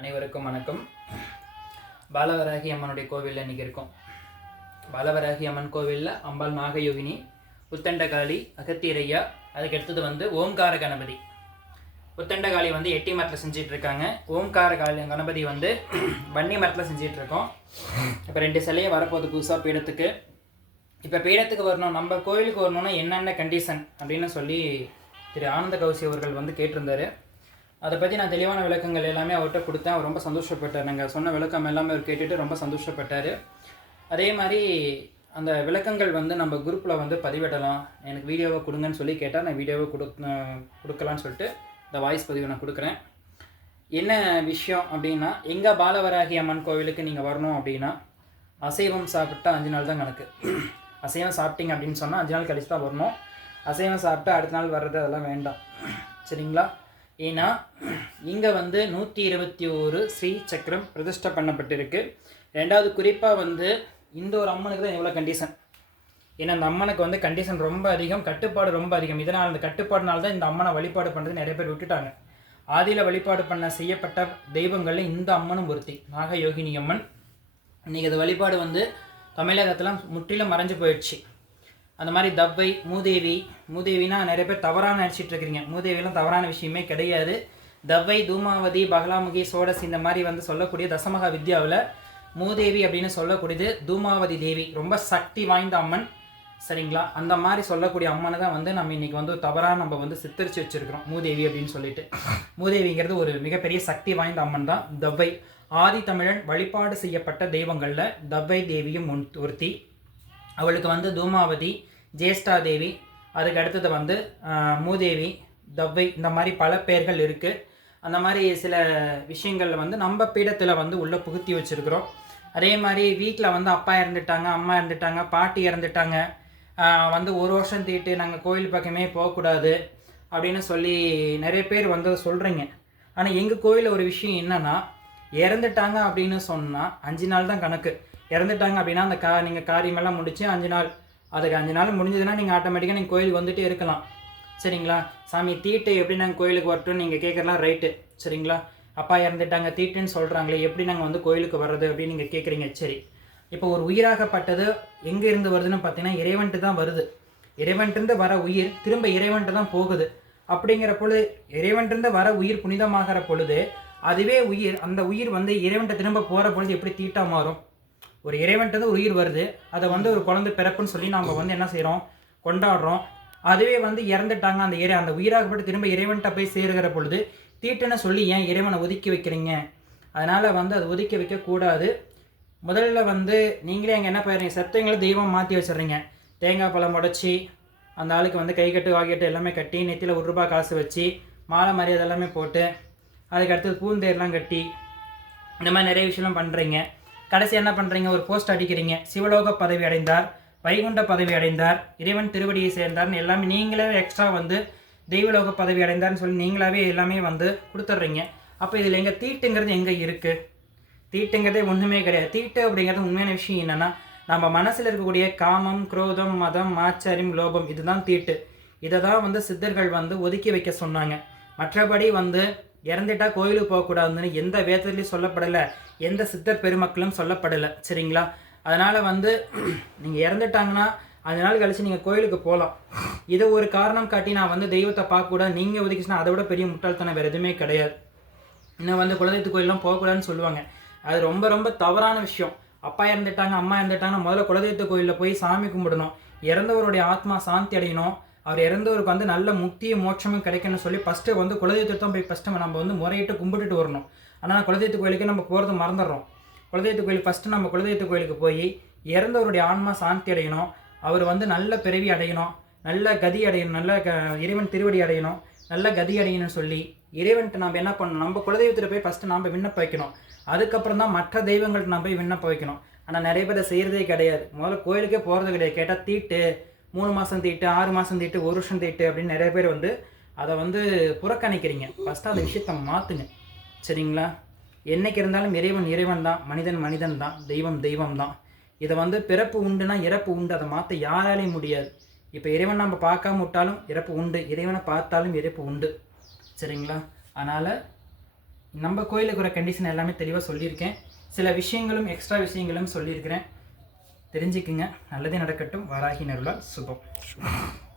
அனைவருக்கும் வணக்கம். பாலவராகி அம்மனுடைய கோவிலில் இன்றைக்கி இருக்கோம். பாலவராகி அம்மன் கோவிலில் அம்பாள் நாகயோகினி, உத்தண்டகாளி, அகத்தியரையா, அதுக்கு அடுத்தது ஓம்கார கணபதி. உத்தண்டகாளி எட்டி மரத்தில் செஞ்சிட்ருக்காங்க. ஓம்கார கணபதி வன்னி மரத்தில் செஞ்சிட்ருக்கோம். இப்போ 2 சிலையை வரப்போகுது புதுசாக பீடத்துக்கு. இப்போ பீடத்துக்கு வரணும், நம்ம கோவிலுக்கு வரணும்னா என்னென்ன கண்டிஷன் அப்படின்னு சொல்லி திரு ஆனந்த கௌசி அவர்கள் கேட்டிருந்தார். அதை பற்றி நான் தெளிவான விளக்கங்கள் எல்லாமே அவர்கிட்ட கொடுத்தேன். அவர் ரொம்ப சந்தோஷப்பட்டார். நாங்கள் சொன்ன விளக்கம் எல்லாமே அவர் கேட்டுட்டு ரொம்ப சந்தோஷப்பட்டார். அதே மாதிரி அந்த விளக்கங்கள் நம்ம குரூப்பில் பதிவிடலாம், எனக்கு வீடியோவை கொடுங்கன்னு சொல்லி கேட்டால் நான் வீடியோவை கொடுக்கலான்னு சொல்லிட்டு இந்த வாய்ஸ் பதிவை நான் கொடுக்குறேன். என்ன விஷயம் அப்படின்னா, எங்கள் பாலவராகி அம்மன் கோவிலுக்கு நீங்கள் வரணும் அப்படின்னா அசைவம் சாப்பிட்டா 5 நாள் தான் கணக்கு. அசைவம் சாப்பிட்டீங்க அப்படின்னு சொன்னால் 5 நாள் கழிச்சு தான் வரணும். அசைவம் சாப்பிட்டா அடுத்த நாள் வர்றது அதெல்லாம் வேண்டாம், சரிங்களா? ஏன்னா இங்கே 121 ஸ்ரீ சக்கரம் பிரதிஷ்டை பண்ணப்பட்டிருக்கு. ரெண்டாவது குறிப்பாக இந்த ஒரு அம்மனுக்கு தான் இவ்வளோ கண்டிஷன். ஏன்னா அந்த அம்மனுக்கு கண்டிஷன் ரொம்ப அதிகம், கட்டுப்பாடு ரொம்ப அதிகம். இதனால் அந்த கட்டுப்பாடுனால தான் இந்த அம்மனை வழிபாடு பண்ணுறது நிறைய பேர் விட்டுட்டாங்க. ஆதியில் வழிபாடு செய்யப்பட்ட தெய்வங்களில் இந்த அம்மனும் ஒருத்தி, நாகயோகினி அம்மன். இன்றைக்கி அது வழிபாடு தமிழகத்தில் முற்றிலும் மறைஞ்சு போயிடுச்சு. அந்த மாதிரி தவ்வை, மூதேவினா நிறைய பேர் தவறான நினச்சிட்டு இருக்கிறீங்க. மூதேவிலாம் தவறான விஷயமே கிடையாது. தவ்வை, தூமாவதி, பகலாமுகி, சோடசி இந்த மாதிரி சொல்லக்கூடிய தசமகா வித்யாவில் மூதேவி அப்படின்னு சொல்லக்கூடியது தூமாவதி தேவி, ரொம்ப சக்தி வாய்ந்த அம்மன், சரிங்களா? அந்த மாதிரி சொல்லக்கூடிய அம்மனை தான் நம்ம இன்றைக்கி தவறாக நம்ம சித்தரித்து வச்சுருக்கிறோம் மூதேவி அப்படின்னு சொல்லிட்டு. மூதேவிங்கிறது ஒரு மிகப்பெரிய சக்தி வாய்ந்த அம்மன் தான் தவ்வை. ஆதி தமிழன் வழிபாடு செய்யப்பட்ட தெய்வங்களில் தவ்வை தேவியும் ஒருத்தி. அவளுக்கு தூமாவதி, ஜேஷ்டா தேவி, அதுக்கு அடுத்தது மூதேவி, தவ்வை, இந்த மாதிரி பல பெயர்கள் இருக்குது. அந்த மாதிரி சில விஷயங்கள் நம்ம பீடத்தில் உள்ளே புகுத்தி வச்சுருக்கிறோம். அதே மாதிரி வீட்டில் அப்பா இறந்துட்டாங்க, அம்மா இறந்துட்டாங்க, பாட்டி இறந்துட்டாங்க, 1 வருஷம் தீட்டு நாங்கள் கோயில் பக்கமே போகக்கூடாது அப்படின்னு சொல்லி நிறைய பேர் சொல்கிறீங்க. ஆனால் எங்கள் கோயிலில் ஒரு விஷயம் என்னென்னா, இறந்துட்டாங்க அப்படின்னு சொன்னால் 5 நாள் தான் கணக்கு. இறந்துட்டாங்க அப்படின்னா அந்த நீங்கள் காரியமெல்லாம் முடிச்சு 5 நாள், அதுக்கு 5 நாள் முடிஞ்சதுன்னா நீங்கள் ஆட்டோமேட்டிக்காக நீங்கள் கோயிலுக்கு வந்துகிட்டே இருக்கலாம், சரிங்களா? சாமி தீட்டு எப்படி நாங்கள் கோயிலுக்கு வரட்டும்னு நீங்கள் கேட்குறலாம், ரைட்டு, சரிங்களா? அப்பா இறந்துட்டாங்க தீட்டுன்னு சொல்கிறாங்களே, எப்படி நாங்கள் கோயிலுக்கு வர்றது அப்படின்னு நீங்கள் கேட்குறீங்க. சரி, இப்போ ஒரு உயிராகப்பட்டது எங்கே இருந்து வருதுன்னு பார்த்தீங்கன்னா இறைவன்ட்டு தான் வருது. இறைவன்ட்டு வர உயிர் திரும்ப இறைவன்ட்டு தான் போகுது. அப்படிங்கிற பொழுது இறைவன்ட்டு வர உயிர் புனிதமாகிற பொழுது அதுவே உயிர், அந்த உயிர் இறைவன்ட்டு திரும்ப போகிற பொழுது எப்படி தீட்டாக மாறும்? ஒரு இறைவன்ட்டு உயிர் வருது, அதை ஒரு குழந்தை பிறப்புன்னு சொல்லி நாம் என்ன செய்கிறோம், கொண்டாடுறோம். அதுவே இறந்துட்டாங்க, அந்த உயிராகப்பட்டு திரும்ப இறைவன்கிட்ட போய் சேருகிற பொழுது தீட்டுன்னு சொல்லி ஏன் இறைவனை ஒதுக்கி வைக்கிறீங்க? அதனால் அது ஒதுக்கி வைக்கக்கூடாது. முதல்ல நீங்களே அங்கே என்ன பண்ணுறீங்க, செத்தவங்களை தெய்வம் மாற்றி வச்சிடுறீங்க. தேங்காய் பழம் உடச்சி அந்த ஆளுக்கு கை கட்டு வாங்கிட்டு எல்லாமே கட்டி நெத்தியில் 1 ரூபா காசு வச்சு மாலை மரியாதை எல்லாமே போட்டு அதுக்கு அடுத்தது பூந்தேர்லாம் கட்டி இந்த மாதிரி நிறைய விஷயம்லாம் பண்ணுறீங்க. கடைசி என்ன பண்ணுறீங்க, ஒரு போஸ்ட் அடிக்கிறீங்க, சிவலோக பதவி அடைந்தார், வைகுண்ட பதவி அடைந்தார், இறைவன் திருவடியை சேர்ந்தார்னு எல்லாமே நீங்களே எக்ஸ்ட்ரா தெய்வலோக பதவி அடைந்தார்னு சொல்லி நீங்களாவே எல்லாமே கொடுத்துட்றீங்க. அப்போ இதில் எங்கே தீட்டுங்கிறது எங்கே இருக்குது? தீட்டுங்கிறதே ஒன்றுமே கிடையாது. தீட்டு அப்படிங்கிறது உண்மையான விஷயம் என்னென்னா, நம்ம மனசில் இருக்கக்கூடிய காமம், குரோதம், மதம், ஆச்சரியம், லோபம், இதுதான் தீட்டு. இதை தான் சித்தர்கள் ஒதுக்கி வைக்க சொன்னாங்க. மற்றபடி இறந்துட்டா கோயிலுக்கு போகக்கூடாதுன்னு எந்த வேதத்துலையும் சொல்லப்படலை, எந்த சித்தர் பெருமக்களும் சொல்லப்படலை, சரிங்களா? அதனால் நீங்கள் இறந்துட்டாங்கன்னா 5 நாள் கழிச்சு நீங்கள் கோயிலுக்கு போகலாம். இதை ஒரு காரணம் காட்டி நான் தெய்வத்தை பார்க்கக்கூடாது நீங்கள் ஒதுக்கிச்சுன்னா அதை விட பெரிய முட்டாள்தனம் வேறு எதுவுமே கிடையாது. இன்னும் குலதெய்வத்து கோயிலெலாம் போகக்கூடாதுன்னு சொல்லுவாங்க. அது ரொம்ப ரொம்ப தவறான விஷயம். அப்பா இறந்துட்டாங்க, அம்மா இறந்துட்டாங்கன்னா முதல்ல குலதெய்வத்து கோயிலில் போய் சாமி கும்பிடணும். இறந்தவருடைய ஆத்மா சாந்தி அடையணும், அவர் இறந்தவருக்கு நல்ல முக்தியும் மோட்சமும் கிடைக்கணும்னு சொல்லி ஃபஸ்ட்டு குலதெய்வத்தை தான் போய் ஃபஸ்ட்டு நம்ம முறையிட்டு கும்பிட்டுட்டு வரணும். ஆனால் குலதெய்வத்து கோயிலுக்கு நம்ம போகிறது மறந்துடுறோம். குலதெய்வத்து கோயில் ஃபஸ்ட்டு நம்ம குலதெய்வத்து கோயிலுக்கு போய் இறந்தவருடைய ஆன்மா சாந்தி அடையணும், அவர் நல்ல பிறவி அடையணும், நல்ல கதி அடையணும், நல்ல இறைவன் திருவடி அடையணும், நல்ல கதி அடையணும்னு சொல்லி இறைவன்ட்டு நம்ம என்ன பண்ணணும், நம்ம குலதெய்வத்தில் போய் ஃபஸ்ட்டு நாம் விண்ணப்ப வைக்கணும். அதுக்கப்புறம் தான் மற்ற தெய்வங்கள்ட்ட நம்ம போய் விண்ணப்ப வைக்கணும். ஆனால் நிறைய பேர் செய்கிறதே கிடையாது. முதல்ல கோயிலுக்கே போகிறது கிடையாது. கேட்டால் தீட்டு, 3 மாதம் தீட்டு, 6 மாதம் தீட்டு, 1 வருஷம் தீட்டு அப்படின்னு நிறைய பேர் அதை புறக்கணிக்கிறீங்க. ஃபஸ்ட்டு அந்த விஷயத்தை மாற்றுங்க, சரிங்களா? என்றைக்கு இருந்தாலும் இறைவன் இறைவன் தான், மனிதன் மனிதன் தான், தெய்வம் தெய்வம் தான். இதை பிறப்பு உண்டுனா இறப்பு உண்டு, அதை மாற்ற யாராலையும் முடியாது. இப்போ இறைவன் நம்ம பார்க்காம விட்டாலும் இறப்பு உண்டு, இறைவனை பார்த்தாலும் இறப்பு உண்டு, சரிங்களா? அதனால் நம்ம கோயிலுக்கு வர கண்டிஷன் எல்லாமே தெளிவாக சொல்லியிருக்கேன். சில விஷயங்களும் எக்ஸ்ட்ரா விஷயங்களும் சொல்லியிருக்கிறேன். தெரிஞ்சுக்குங்க. நல்லதே நடக்கட்டும். வாராகி அருளால் சுபம்.